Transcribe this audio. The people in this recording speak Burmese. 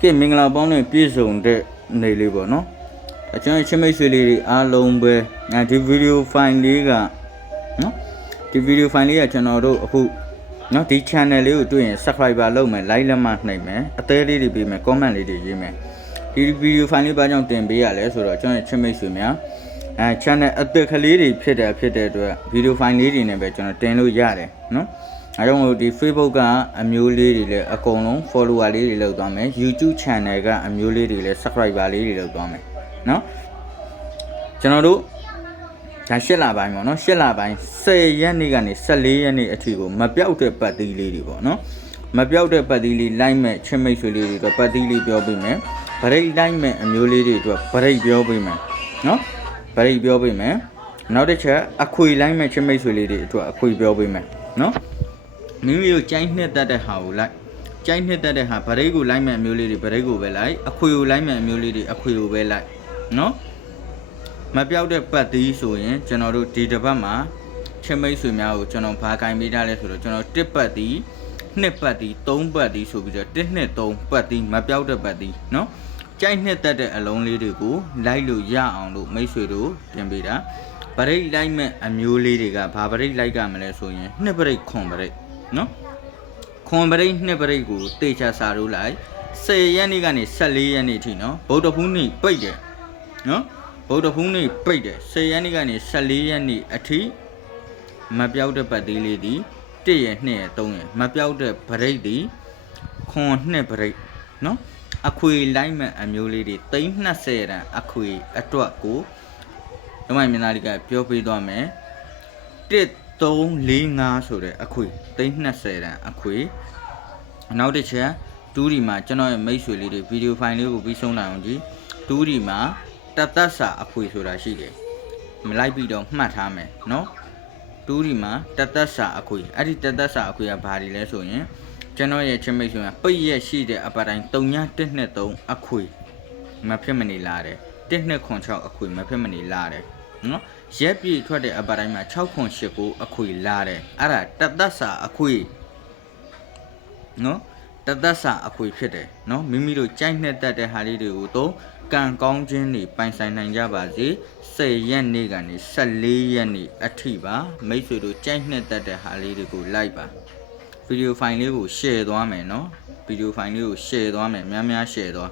ခေမင်္ဂလာပေါင်းနဲ့ပြည့်စုံတဲ့နေလေးပေါ့နော်ကျွန်တော်ချင်းမိတ်ဆွေလေးတွေအားလုံးပဲဒီဗီဒီယိုဖိုင်လေးကနော်ဒီဗီဒီယိုဖိုင်လေးကကျွန်တော်တို့အခုနော်ဒီ channel လေးကိုတွေ့ရင် subscriber လုပ်မယ် like လက်မှတ်နှိပ်မယ်အသေးလေးတွေပေးမယ် comment လေးတွေရေးမယ်ဒီဗီဒီယိုဖိုင်လေးဘာကြောင့်တင်ပေးရလဲဆိုတော့ကျွန်တော်ချင်းမိတ်ဆွေများchannel အသက်ကလေးတွေဖြစ်တဲ့အတွက်ဗီဒီယိုဖိုင်လေးတွေနဲ့ပဲကျွန်တော်တင်လို့ရတယ်နော်အဲကြောင့်မို့ဒီ Facebook ကအမျိုးလေးတွေလည်းအကုန်လုံး follower လေးတွေလောက်သွားမယ် YouTube channel ကအမျိုးလေးတွေလည်း subscriber လေးတွေလောက်သွားမယ်နော်ကျွန်တော်တို့ဒါ8လပိုင်းပေါ့နော်8လပိုင်း10ရက်နေ့ကနေ14ရက်နေ့အထိကိုမပြောက်တဲ့ပတ်သီးလေးတွေပေါ့နော်မပြောက်တဲ့ပတ်သီးလေးလိုက်မဲ့ချင်းမိတ်ဆွေလေးတွေအတွက်ပတ်သီးလေးပြောပေးမယ်ဗရိတ်လိုက်မဲ့အမျိုးလေးတွေအတွက်ဗရိတ်ပြောပေးမယ်နော်ဗရိတ်ပြောပေးမယ်နောက်တစ်ချက်အခွေလိုက်မဲ့ချင်းမိတ်ဆွေလေးတွေအတွက်အခွေပြောပေးမယ်နော်မိမိတို့ကြိုင်းနှစ်တတ်တဲ့ဟာကိုလိုက်ကြိုင်းနှစ်တတ်တဲ့ဟာဗရိတ်ကိုလိုက်မဲ့အမျိုးလေးတွေဗရိတ်ကိုပဲလိုက်အခွေကိုလိုက်မဲ့အမျိုးလေးတွေအခွေကိုပဲလိုက်နော်မပြောက်တဲ့ပတ်သီးဆိုရင်ကျွန်တော်တို့ဒီတစ်ပတ်မှာချင်းမိတ်ဆွေများကိုကျွန်တော်ဘာကင်ပေးထားလဲဆိုတော့ကျွန်တော်1ပတ်သီး2ပတ်သီး3ပတ်သီးဆိုပြီးတော့1 2 3ပတ်သီးမပြောက်တဲ့ပတ်သီးနော်ကြိုက်နှစ်တက်တဲ့အလုံးလေးတွေကိုလိုက်လို့ရအောင်လို့မိတ်ဆွေတို့တင်ပေးတာဗရိတ်လိုက်မဲ့အမျိုးလေးတွေကဘာဗရိတ်လိုက်ကမလဲဆိုရင်2ဗရိတ်ခွန်ဗရိတ်နော်ခွန်ဗရိတ်2ဗရိတ်ကိုတေချာစာလို့လိုက်10ရက်နေ့ကနေ14ရက်နေ့အထိနော်ဗုဒ္ဓဖူးနေ့ပိတ်တယ်နော်ဗုဒ္ဓဖူးနေ့ပိတ်တယ်10ရက်နေ့ကနေ14ရက်နေ့အထိမပြောက်တဲ့ပတ်သီးလေးဒီ1ရက်2ရက်3ရက်မပြောက်တဲ့ဗရိတ်ဒီခွန်2ဗရိတ်နော်အခွေလိုက်မဲ့အမျိုးလေးတွေ320တန်အခွေအတွက်ကိုဓမ္မမြင်သားလေးကပြောပေးသွားမယ်1345ဆိုတဲ့အခွေ320တန်အခွေနောက်တစ်ချက်တူးဒီမှာကျွန်တော်ရဲ့မိတ်ဆွေလေးတွေဗီဒီယိုဖိုင်လေးကိုပြီးဆုံးနိုင်အောင်ကြည့်တူးဒီမှာတသက်စာအခွေဆိုတာရှိတယ်မလိုက်ပြီးတော့မှတ်ထားမယ်နော်တူးဒီမှာတသက်စာအခွေအဲ့ဒီတသက်စာအခွေကဘာတွေလဲဆိုရင်ကျွန်တော်ရဲ့ချင်းမိတ်ဆွေကပိတ်ရက်ရှိတဲ့အပတ်တိုင်း3-1-2-3အခွေမဖြစ်မနေလာတယ်1-2-6အခွေမဖြစ်မနေလာတယ်နော်ရက်ပြည့်ထွက်တဲ့အပတ်တိုင်းမှာ6-8-9အခွေလာတယ်အဲ့ဒါတသက်စာအခွေနော်တသက်စာအခွေဖြစ်တယ်နော်မိမိတို့ကြိုက်နှစ်တက်တဲ့ဟာလေးတွေကိုတော့ကံကောင်းခြင်းတွေပိုင်ဆိုင်နိုင်ကြပါစေ10ရက်နေ့ကနေ14ရက်နေ့အထိပါမိတ်ဆွေတို့ကြိုက်နှစ်တက်တဲ့ဟာလေးတွေကိုလိုက်ပါဗီဒီယိုဖိုင်လေးကို share သွားမယ်နော်ဗီဒီယိုဖိုင်လေးကို share သွားမယ်များများ share သွား